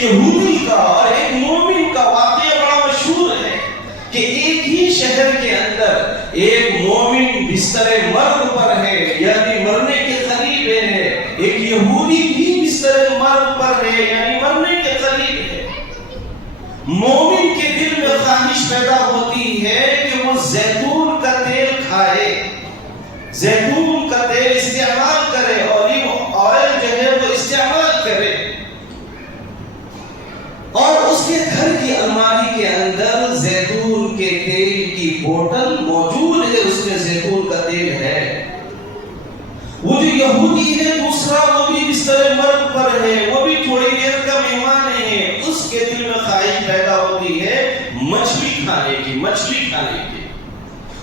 ایک یہودی کا اور ایک مومن کا واقعہ بڑا مشہور ہے کہ ایک ہی شہر کے اندر ایک مومن بستر مرگ پر ہے، یعنی مرنے کے قریب ہے، ایک یہودی بھی بستر مرگ پر ہے، یعنی مرنے کے قریب ہے۔ مومن کے دل میں خواہش پیدا ہوتی ہے کہ وہ زیتون کا تیل کھائے، زیتون کا تیل استعمال کرے، اولیو آئل جو ہے وہ استعمال کرے، اور اس کے گھر کی الماری کے اندر زیتون کے تیل کی بوتل موجود ہے، اس میں زیتون کا تیل ہے۔ وہ جو یہودی ہے دوسرا، وہ بھی بستر مرگ پر ہے، وہ بھی تھوڑی دیر کا مہمان ہے، اس کے دل میں خواہش پیدا ہوتی ہے مچھلی کھانے کی، مچھلی کھانے کی۔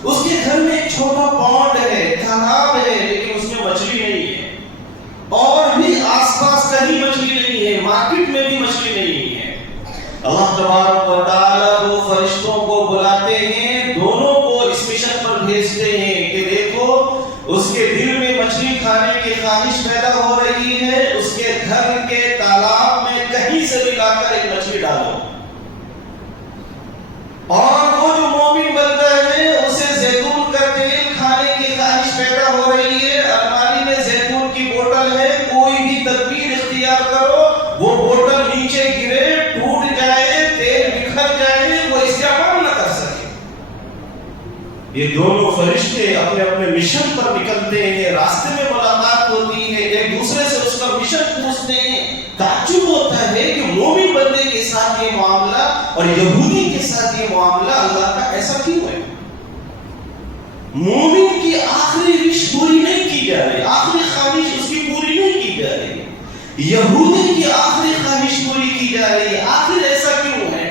اس کے گھر میں ایک چھوٹا پونڈ ہے، تالاب ہے، لیکن اس میں مچھلی نہیں ہے، اور بھی آس پاس کہیں مچھلی نہیں ہے، مارکیٹ میں بھی مچھلی نہیں ہے۔ اللہ تبارک و تعالیٰ دو فرشتوں کو بلاتے ہیں، دونوں کو اس مشن پر بھیجتے ہیں کہ دیکھو اس کے دل میں مچھلی کھانے کی خواہش پیدا ہو رہی ہے، اس کے گھر کے تالاب میں کہیں سے بھی لا کر ایک مچھلی ڈالو، اور وہ جو مومن بندہ ہے اسے زیتون کا تیل کھانے کی خواہش پیدا ہو رہی ہے، الماری میں زیتون کی بوتل ہے، کوئی بھی تدبیر اختیار کرو وہ بوتل نیچے گرے، ٹوٹ جائے، تیل بکھر جائے، وہ استعمال نہ کر سکے۔ یہ دونوں فرشتے اپنے اپنے مشن پر نکلتے ہیں، راستے میں ملاقات ہوتی ہے، ایک دوسرے سے اس کا مشن پوچھتے ہیں۔ تعجب ہوتا ہے کہ مومن بندے کے ساتھ یہ معاملہ اور یہودی کے ساتھ یہ معاملہ اللہ کا ایسا کیوں ہے؟ مومن کی آخری وش پوری نہیں کی جا رہی، آخری خواہش اس کی پوری نہیں کی جا رہی، یہودی کی آخری خواہش پوری کی جا رہی ہے، آخر ایسا کیوں ہے؟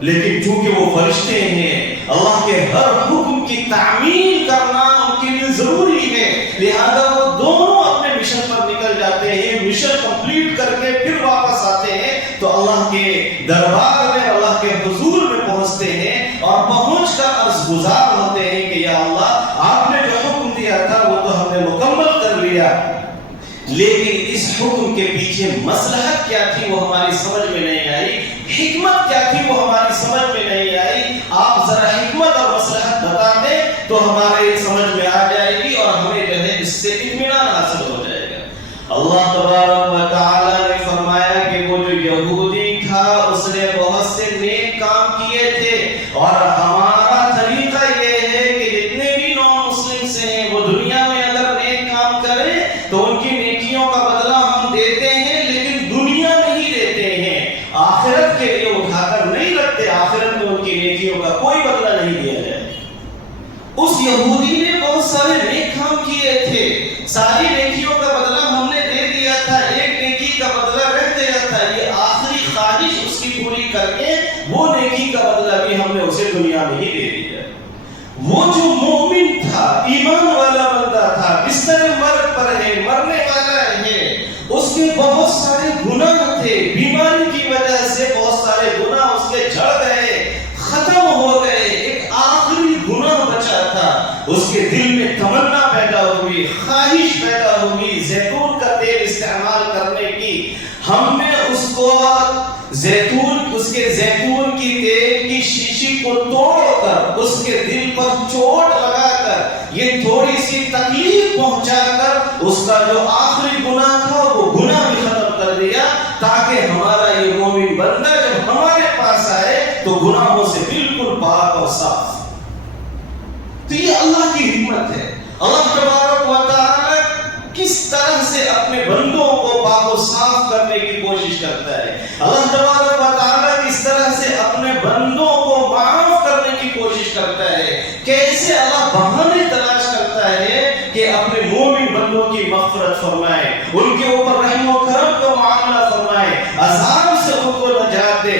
لیکن چونکہ وہ فرشتے ہیں، اللہ کے ہر حکم کی تعمیل کرنا ان کے لیے ضروری ہے، لہذا وہ دونوں اپنے مشن پر نکل جاتے ہیں، مشن کمپلیٹ کر کے پھر واپس آتے ہیں تو اللہ کے دربار میں، اللہ کے حضور میں پہنچتے ہیں، اور پہنچ کر عرض گزار ہوتے ہیں کہ یا اللہ آپ نے جو حکم دیا تھا وہ تو ہم نے مکمل کر لیا، لیکن اس حکم کے پیچھے مصلحت کیا تھی وہ ہماری سمجھ میں نہیں آئی، حکمت کیا تھی وہ ہماری سمجھ میں نہیں آئی، آپ ذرا حکمت اور مصلحت بتا دیں تو ہمارے سمجھ میں آ جائے گی اور ہمیں جو ہے اس سے اطمینان حاصل ہو جائے گا۔ اللہ تبارک و تعالیٰ نے فرمایا کہ وہ جو یہودی تھا اس نے بہت سے نیک کام کیے تھے، اور ہمارا طریقہ یہ ہے کہ جتنے بھی نان مسلمز ہیں وہ دنیا میں اگر نیک کام کریں تو ان کی نیکیوں کا بدلہ ہم دیتے ہیں، لیکن دنیا میں ہی دیتے ہیں، آخرت کے لیے اٹھا کر نہیں رکھتے، آخرت میں ان کی نیکیوں کا کوئی بدلہ نہیں دیا جائے۔ اس یہودی نے بہت سارے نیک کام کیے تھے، ساری نیکیوں کا بدلہ ہم نے دے دیا تھا، ایک نیکی کا بدلہ رہ گیا تھا، یہ آخری خواہش اس کی پوری کر کے وہ نیکی کا بدلہ بھی ہم نے اسے دنیا میں ہی دے دیا۔ وہ جو مومن تھا، ایمان والا بندہ تھا، بستر مرگ پر ہے، مرنے والا ہے، اس کے بہت سارے گناہ تھے، بیماری کی وجہ سے بہت سارے گناہ اس کے جھڑ گئے، ختم ہو گئے، ایک آخری گناہ بچا تھا، اس کے دل میں تمنا پیدا ہوئی، خواہش پیدا ہوئی زیتون کا تیل استعمال کرنے کی۔ ہم نے اس کو اس کے زیتون کی تیل کی شیشی کو توڑ کر اس کے دل پر چوٹ لگا کر یہ تھوڑی سی تکلیف پہنچا کر اس کا جو آخری گناہ تھا وہ گناہ بھی ختم کر دیا، تاکہ ہمارا یہ مومن بندہ جب ہمارے پاس آئے تو گناہوں سے بالکل پاک اور صاف۔ تو یہ اللہ کی حکمت ہے۔ اللہ تبارک و تعالی کس طرح سے اپنے بندوں کو پاک و صاف کرنے کی کوشش کرتا ہے، اللہ تبارک و تعالی کس طرح سے اپنے بندوں کو معاف کرنے کی کوشش کرتا ہے، کیسے اللہ بہانے تلاش کرتا ہے کہ اپنے مومن بندوں کی مغفرت فرمائے، ان کے